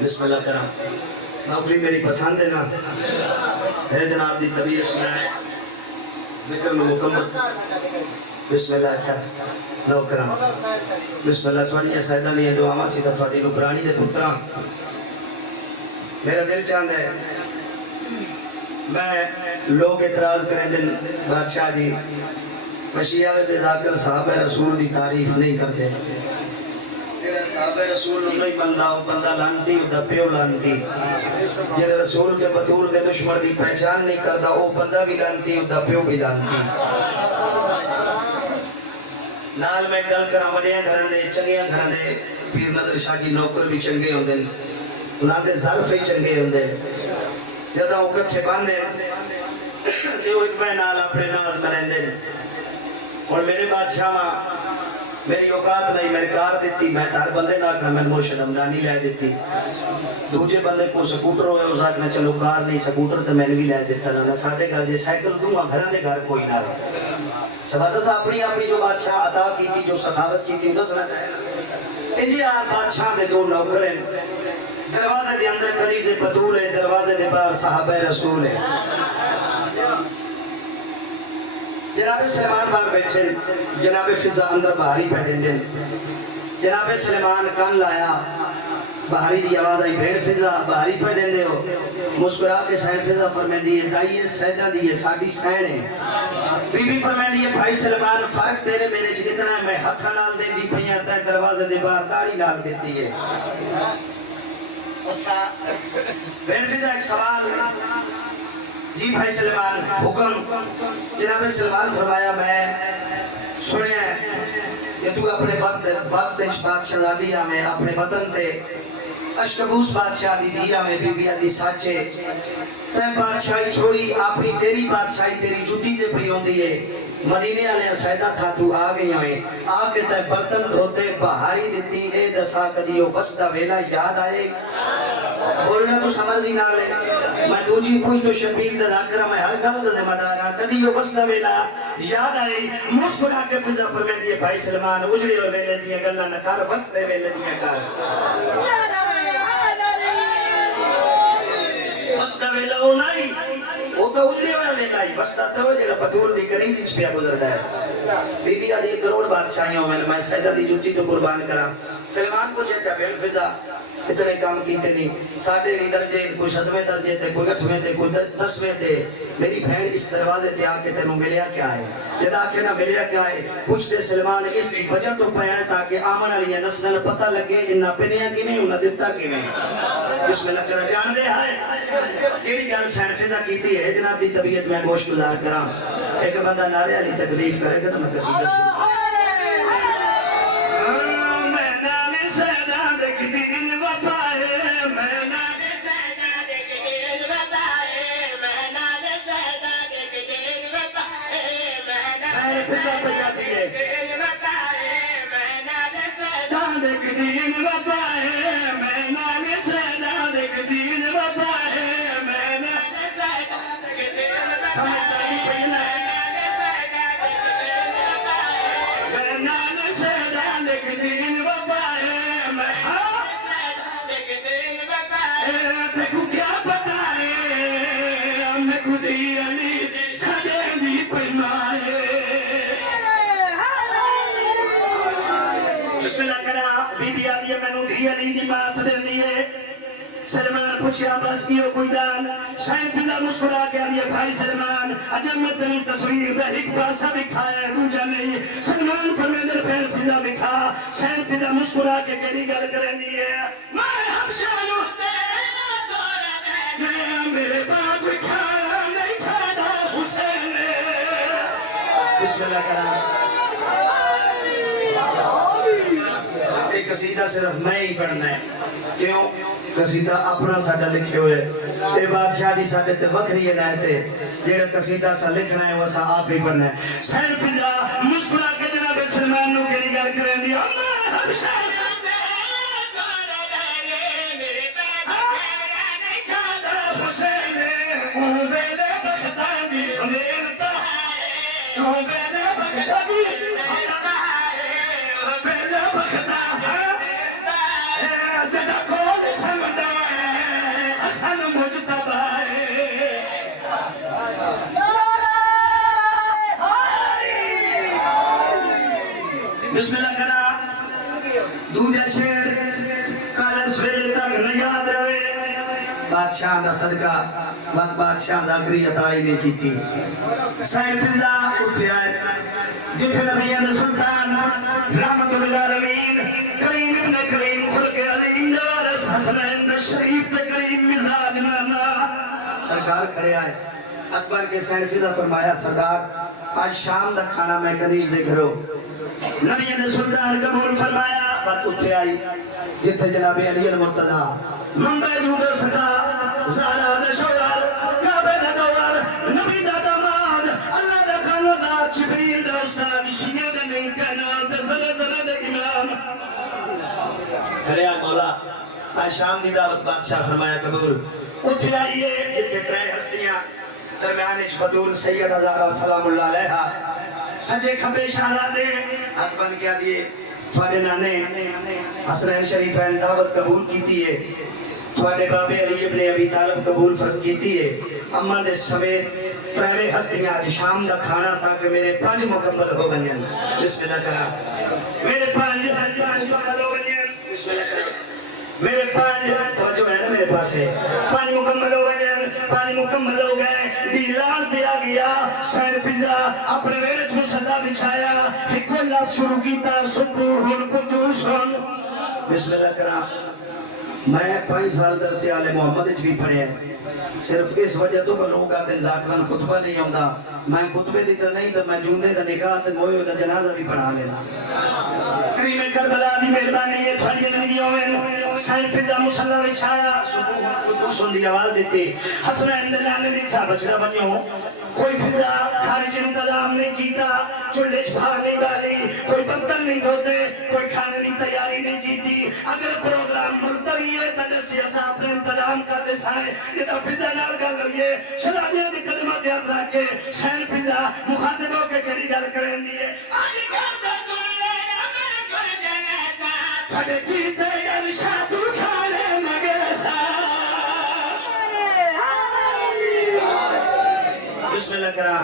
بسم اللہ کرام نوکری میری پسند ہے نا ہے جناب دی طبیعت میں ذکر میں مکمل بسم اللہ اچھا لو کرام بسم اللہ تھوڑی سائدہ میں دعا ماں سیدھا تھوڑی نکرانی دے پتران میرا دل چاند ہے میں لوگ اعتراض کریں دن بادشاہ جی مشیعہ بے ذاکر صحابہ رسول دی تعریف نہیں کرتے جنہیں صحابہ رسول نہیں بندہ ہو بندہ لانتی ہو دا پیو لانتی جنہیں رسول کے بطول دے دشمن دی پہچان نہیں کرتا او بندہ بھی لانتی ہو دا پیو بھی لانتی نال میں گل کرا وڈیاں گھراں دے چنگیاں گھراں دے پیر نظر شاہ جی نوکر بھی چنگے ہوندے انہاں دے ظرف ہی چنگے ہوندے جدہ وہ کچھے باندھے کہ وہ ایک میں نال اپنے ناز منیندے اور میرے بادشاہ ماں میری اوقات نہیں میں کار دیتی میں تار بندے نہ کرنا میں مرشد امدانی لے دیتی دوجے بندے کو سکوٹر ہوئے اس آگنا چلو کار نہیں سکوٹر تو میں نے بھی لے دیتا نا ساڑھے گھر جے سائیکل دوں گا گھران دے گھر کوئی نہ سبادہ سا اپنی جو بادشاہ عطا کی تھی جو سخاوت کی تھی ادھا سنا ہے انجی آن بادشاہ دے دو نوکر ہیں دروازے دے اندر کنیز بطول ہے دروازے دے بار صحابہ رسول ہے جناب سلیمان بار بیٹھے جناب فضا اندر باہری پیدن دن جناب سلیمان کان لایا باہری دی آواز آئی بھیڑ فضا باہری پیدن دے ہو مسکرا کے سین فضا فرمائے دیئے دائیے سیدہ دیئے ساڑی سین ہے بی بی فرمائے دیئے بھائی سلیمان فرق تیرے میرے چکتنا ہے میں ہتھا نال دے دی پہیاں تے دروازے دے بار داڑی نال دیتی ہے اچھا بھیڑ فضا ایک سوال جی بھائی سلیمان حکم جناب سلیمان فرمایا میں سنے ہیں کہ تو اپنے وقت بادشاہ دیا میں اپنے وطن تے اشکبوس بادشاہ دی دیا میں بی بی آدھی ساچے تے بادشاہی چھوڑی اپنی تیری بادشاہی تیری جدی تے پریوں دیئے مدینے آلے سیدہ تھا تو آگئی ہوئے آگے تے برتن دھوتے بہاری دیتی اے دسا کدیو وسطہ ویلا یاد آئے بولنا تو سمرزی نہ لے میں دوجی پوچھ تو شبیر دا ذاکرہ میں ہر گل دا ذمہ دارا کدیو وسطہ ویلا یاد آئے مسکرا کے فضا فرمے دیئے بھائی سلمان اجڑے اور ویلے دیئے گلہ نکار وسطے ویلے دیئے کار وسطہ ویلا ہو نہیں وہ تو اجڑے ہویا ویلا ہی وسطہ تو جنہ پتول دی کنیزی چپیا گزردہ ہے بی بی آدھی کروڑ بادشاہیوں میں سیدہ دی جوتی تو قربان کرا سلمان کو چیچا بیل فضا اتنے کام کیتے نہیں ساڑھے بھی درجے کوئی 7ویں درجے تھے کوئی 8ویں تھے کوئی 10ویں تھے میری بہن اس دروازے تے آکے تینوں ملیا کیا ہے جد آکے نہ ملیا کیا ہے پوچھتے سلمان اس کی وجہ تو پایا ہے تاکہ آمن علیہ نسلن پتہ لگے انہا پنیا کی میں انہا دیتا کی میں بسم اللہ کرا جان دے آئے جیڑی گل سین فضا کیتی ہے جناب دی طبیعت میں گوشت گزار کرام ایک بندہ نعرے علی تکلیف کرے گا تو میں قصیدہ شروع فضا پہ جاتی ہے دین بتائے میں نال سیدہ دیکھ دین بتائے میں نال سیدہ دیکھ دین بتائے میں نال سیدہ دیکھ دین بتائے سمجھتا نہیں پہنا میں نال سیدہ دیکھ دین بتائے میں نال سیدہ دیکھ دین بتائے دیکھو کیا بتائے میں خودی علی سجے دی پہمائے بسم اللہ کرا بی بی آدھی میں نو دھی علی دی بات سے دیئے سلمان پوچھیا بس کیوں کوئی دان شاہد فضا مسکرا کے آدھی بھائی سلمان عجمت دنی تصویر دا ایک پاسا بکھایا دوجہ نہیں سلمان فرمیدر پھر فضا بکھا شاہد فضا مسکرا کے کڑی گل کریں دیئے میں ہم شانو میرے باج کھایا نہیں کھانا حسین بسم اللہ کرا ایک قصیدہ صرف میں ہی پڑھنا ہے کیوں قصیدہ اپنا ساڑھا لکھے ہوئے اے بادشاہ دی ساڑھے تے وکری ہے نائتے جیڑا قصیدہ سا لکھنا ہے وہ سا آپ ہی پڑھنا ہے سین فضا مسکرا کے جناب سلمان نو کری گل کریں دی اللہ ہم شاہد جدا کول سمدہ بادشاہ دا صدقہ وقت بادشاہ دا آخری عطا ہی نہیں کی تھی سائن فضا اٹھے آئے جتھے نبی سلطان رحمت للعالمین کریم ابن کریم خلق عظیم جوارس حسنین دا شریف دا کریم مزاج نانا سرکار کھڑے آئے اکبر کے سائن فضا فرمایا سردار آج شام دا کھانا میں کنیز دے گھرو نبی نے سلطان قبول فرمایا بات اٹھے آئی جتھے جناب علی المرتضی منبع جود سکا زہرا دا شوار کعبہ دا دوار نبی دا داماد اللہ دا خانوزاد جبریل دا استاد شیعہ دا نئی کائنات دا زلزلہ دا امام کھڑے آئے مولا آج شام دی دعوت بادشاہ فرمایا قبول اٹھے آئیے جتھے ترے ہستیاں درمیان اچ بدول سید ہزارہ سلام اللہ علیہ سجے کھبے شہزادے ہاتھ بن کیا دیے تھوڑے نانے حسنین شریفین دعوت قبول کیتی ہے تھوڑے بابے علی ابن ابی طالب قبول فرق کیتی ہے اما دے سمیت ترہوے ہستیاں آج شام دا کھانا تاکہ میرے 5 مکمل ہو گنین بسم اللہ کرا میرے 5 مکمل ہو گنین بسم اللہ کرا میرے 5 توجہ ہے نا میرے پاس ہے 5 مکمل ہو گئے 5 مکمل ہو گئے دیلان دیا گیا سائن فضا اپنے ویرج مسلح بچھایا ایک لفظ شروع کیتا سبوح القدوس بسم اللہ کرام میں 5 سال درس آل محمد اچھ بھی پڑھے ہیں صرف اس وجہ تو کہ لوگ آتے ذاکران خطبہ نہیں ہوندہ میں خطبے دیتا نہیں تو میں جوندے دا نکاح تے موئے دا جنازہ بھی پڑھا لینا کریم کربلا دی مہربانی ہے تھوڑی زندگیوں میں سائن فضا مسلح بچھایا سبوح القدوس دی آواز دیتے حسنین دلانے دیتا بچڑا بنیوں کوئی فضا خارج انتظام نہیں کیتا چلے چھپا نہیں ڈالی کوئی برتن نہیں دھوتے کوئی کھانے نہیں تیاری نہیں کیتی اگر پروگرام ملتوی ہے تو سیاسہ اپنے انتظام کر دے سائے یہ تو فضا نال گل ہوئیے شہزادیاں دی قدمت یاد رکھ کے سائن فضا مخاطبوں کے کڑی گل کریں دیئے آج کر دے چلے میرے کر جنیسا پھڑے کیتے ارشاد کھانے مگیسا بسم اللہ کرا